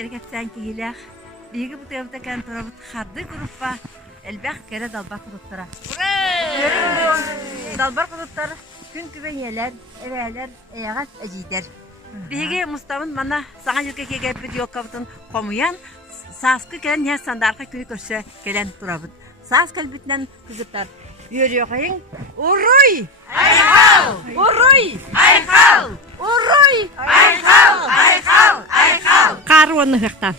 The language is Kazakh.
керекептен кейлек. Биги бутебута кан турабут харды группа элбах кере далбар кудуттара. Далбар кудуттар күн күбенелер, эвелер, эягат әҗидер. Биги Мустамын мана саңа җилке кегеп бит йоккабытын комуян саскы келен я сандарга күн көрсө келен турабут. Сас калбитнен күзүттар. Йөрөйгәң уруй! Айхал! Уруй! Айхал! Уруй! Айхал! Айхал! Айхал! Каруны хакта.